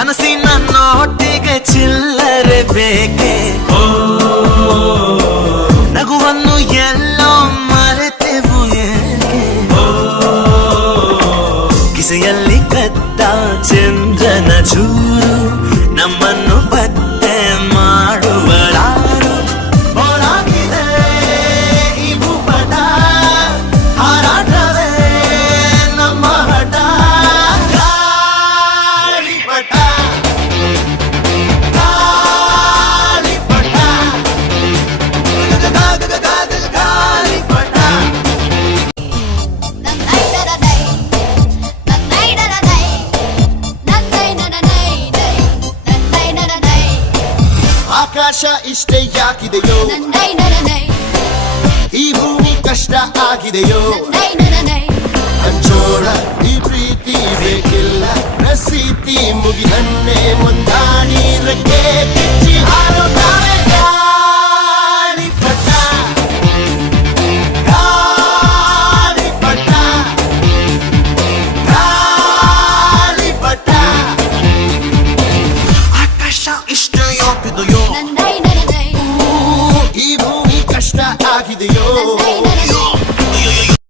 ಕನಸಿನ ನೋಟಿಗೆ ಚಿಲ್ಲರೆ ಬೇಕೆ ನಗುವನ್ನು ಎಲ್ಲೋ ಮರೆತೆವು ಏಕೆ ಕಿಸೆಯಲ್ಲಿ ಕದ್ದ ಚಂದ್ರನ ಚೂರು ನಮ್ಮನ್ನು ಪತ್ತೆ ಮಾಡುವರಾರು ಬೋಳಾಗಿದೆ ಈ ಭೂಪಟ ಹಾರಾಟವೇ ನಮ್ಮ ಹಠ ಗಾಳಿಪಟ ಗಾಳಿಪಟ ಗಾಳಿಪಟ ಆಕಾಶ ಇಷ್ಟೇ ಯಾಕಿದೆಯೋ ಈ ಭೂಮಿ ಕಷ್ಟ ಆಗಿದೆಯೋ ಹಂಚೋಳ ಈ ಪ್ರೀತಿ ಬೇಕಿಲ್ಲ ರಸೀತಿ ಮುಗಿದನ್ನೇ ಮುಂದಾಡಿ ರೆಕ್ಕೆ